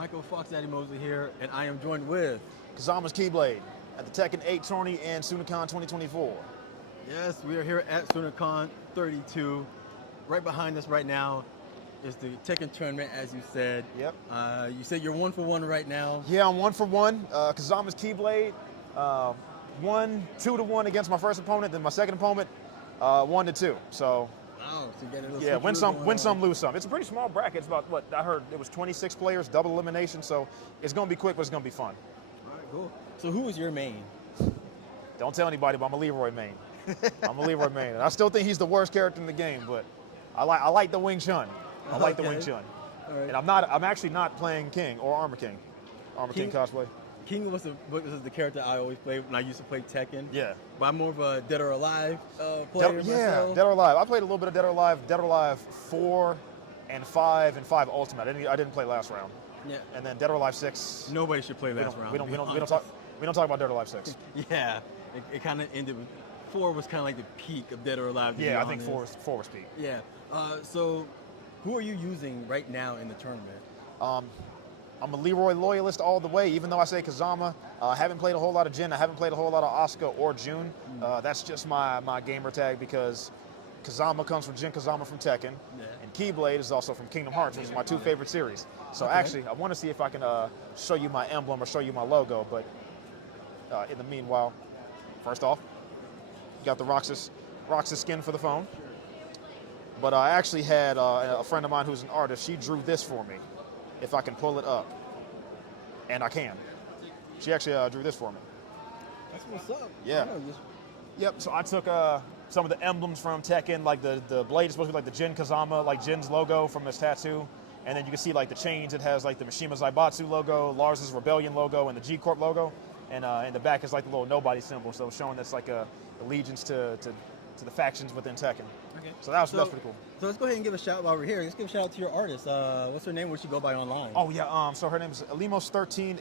Michael Fox Daddy Mosley here, and I am joined with... Kazama's Keyblade at the Tekken 8 tourney and SoonerCon 2024. Yes, we are here at SoonerCon 32. Right behind us right now is the Tekken tournament, as you said. Yep. You said you're 1 for 1 right now. Yeah, I'm 1 for 1. Kazama's Keyblade, 2-1 against my first opponent. Then my second opponent, 1-2. So. Wow, so you get a little yeah, win some, lose some. It's a pretty small bracket. It's about what I heard. It was 26 players, double elimination. So it's gonna be quick, but it's gonna be fun. All right, cool. So who is your main? Don't tell anybody, but I'm a Leroy main. I'm a Leroy main, and I still think he's the worst character in the game. But I like the Wing Chun. I like the Wing Chun. All right. And I'm actually not playing King or Armor King. King cosplay. King was the character I always played when I used to play Tekken. Yeah. But I'm more of a Dead or Alive player myself. Dead or Alive. I played a little bit of Dead or Alive 4 and 5 and 5 Ultimate. I didn't play last round. Yeah. And then Dead or Alive 6. Nobody should play last round. We don't talk about Dead or Alive 6. Yeah. It kind of ended with 4 was kind of like the peak of Dead or Alive. Yeah, I think 4 was peak. Yeah. So who are you using right now in the tournament? I'm a Leroy loyalist all the way, even though I say Kazama. I haven't played a whole lot of Jin. I haven't played a whole lot of Asuka or June. That's just my gamer tag because Kazama comes from Jin Kazama from Tekken, and Keyblade is also from Kingdom Hearts, which is my 2 favorite series. So actually, I want to see if I can show you my emblem or show you my logo, but in the meanwhile, first off, you got the Roxas skin for the phone. But I actually had a friend of mine who's an artist. She drew this for me, if I can pull it up. And I can. She actually drew this for me. That's what's up. Yeah. Yep, so I took some of the emblems from Tekken, like the blade is supposed to be like the Jin Kazama, like Jin's logo from his tattoo. And then you can see like the chains, it has like the Mishima Zaibatsu logo, Lars's Rebellion logo, and the G-Corp logo. And in the back is like the little nobody symbol, so showing that's like a allegiance to the factions within Tekken. Okay. So that's pretty cool. So let's go ahead and give a shout out while we're here. Let's give a shout out to your artist. What's her name? What she go by online? Oh yeah. So her name is Elimos13,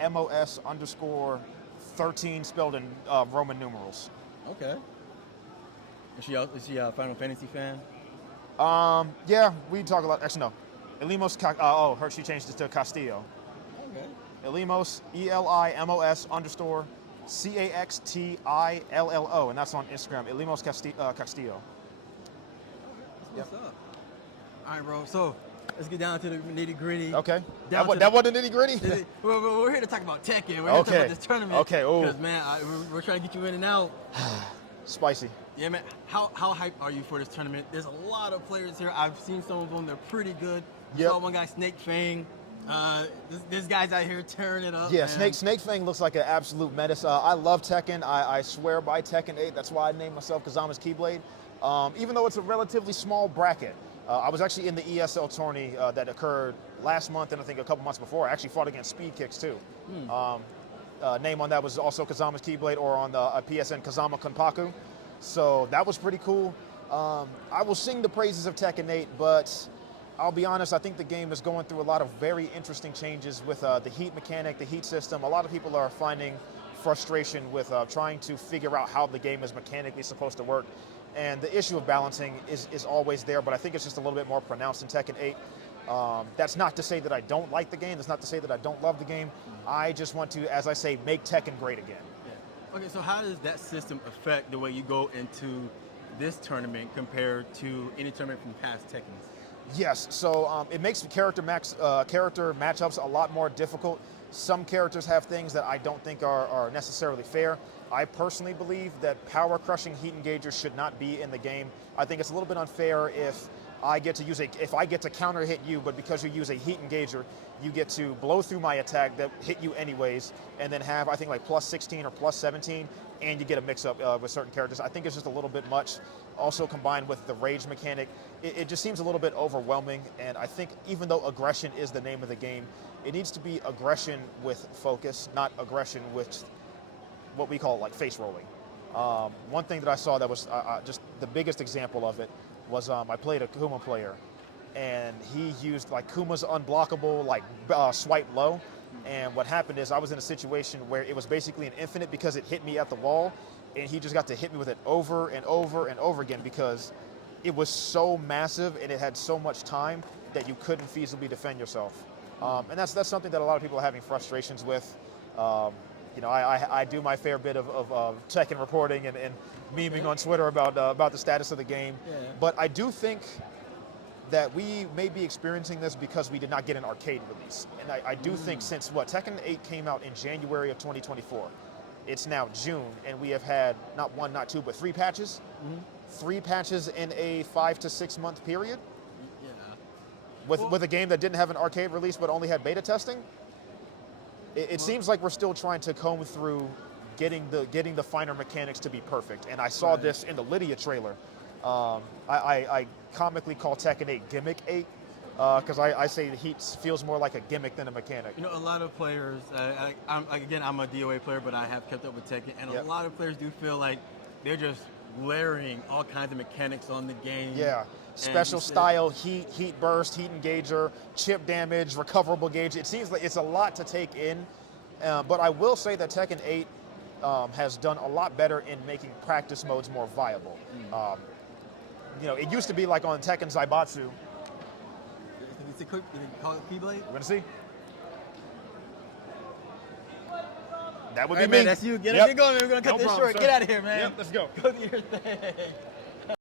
ELIMOS_13, spelled in Roman numerals. Okay. Is she a Final Fantasy fan? Yeah, we talk a lot. Actually, no. Elimos. She changed it to Castillo. Okay. Elimos, ELIMOS_CAXTILLO, and that's on Instagram. Elimos Castillo. What's up? All right, bro. So let's get down to the nitty gritty. Okay. That wasn't nitty gritty. We're here to talk about Tekken. We're here to talk about this tournament. Okay. Oh. Because man, we're trying to get you in and out. Spicy. Yeah, man. How hyped are you for this tournament? There's a lot of players here. I've seen some of them. They're pretty good. Yep. Saw one guy, Snake Fang. This guy's out here tearing it up. Yeah, man. Snake Fang looks like an absolute menace. I love Tekken. I swear by Tekken 8. That's why I named myself Kazama's Keyblade. Even though it's a relatively small bracket. I was actually in the ESL tourney that occurred last month and I think a couple months before. I actually fought against Speed Kicks too. Name on that was also Kazama's Keyblade, or on the PSN Kazama Konpaku. So that was pretty cool. I will sing the praises of Tekken 8, but I'll be honest, I think the game is going through a lot of very interesting changes with the heat mechanic, the heat system. A lot of people are finding frustration with trying to figure out how the game is mechanically supposed to work. And the issue of balancing is always there, but I think it's just a little bit more pronounced in Tekken 8. That's not to say that I don't like the game. That's not to say that I don't love the game. I just want to, as I say, make Tekken great again. Yeah. Okay, so how does that system affect the way you go into this tournament compared to any tournament from past Tekkens? Yes, so it makes character matchups a lot more difficult. Some characters have things that I don't think are necessarily fair. I personally believe that power crushing heat engagers should not be in the game. I think it's a little bit unfair if I get to counter hit you, but because you use a heat engager, you get to blow through my attack that hit you anyways, and then have, I think, like plus 16 or plus 17, and you get a mix-up with certain characters. I think it's just a little bit much. Also combined with the rage mechanic, it just seems a little bit overwhelming, and I think even though aggression is the name of the game, it needs to be aggression with focus, not aggression with what we call like face rolling. One thing that I saw that was just the biggest example of it was I played a Kuma player, and he used like Kuma's unblockable like swipe low, and what happened is I was in a situation where it was basically an infinite because it hit me at the wall, and he just got to hit me with it over and over and over again because it was so massive and it had so much time that you couldn't feasibly defend yourself. And that's something that a lot of people are having frustrations with. I do my fair bit of Tekken reporting and memeing on Twitter about the status of the game. Yeah. But I do think that we may be experiencing this because we did not get an arcade release. And I do think since Tekken 8 came out in January of 2024, it's now June, and we have had not one, not two, but 3 patches. 3 patches in a 5 to 6 month period. Yeah. With a game that didn't have an arcade release but only had beta testing. It seems like we're still trying to comb through getting the finer mechanics to be perfect. And I saw this in the Lydia trailer. I comically call Tekken 8 Gimmick 8 because I say the Heat feels more like a gimmick than a mechanic. You know, a lot of players, I'm a DOA player, but I have kept up with Tekken, and a lot of players do feel like they're just layering all kinds of mechanics on the game. Yeah. Special style, heat burst, heat engager, chip damage, recoverable gauge. It seems like it's a lot to take in, but I will say that Tekken 8 has done a lot better in making practice modes more viable. It used to be like on Tekken Zaibatsu. Is it call it Keyblade? We're gonna see. That would All be right, me. man, that's you. Get going, man. We're gonna cut this problem, short. sir. Get out of here, man. Yep, let's go. Go do your thing.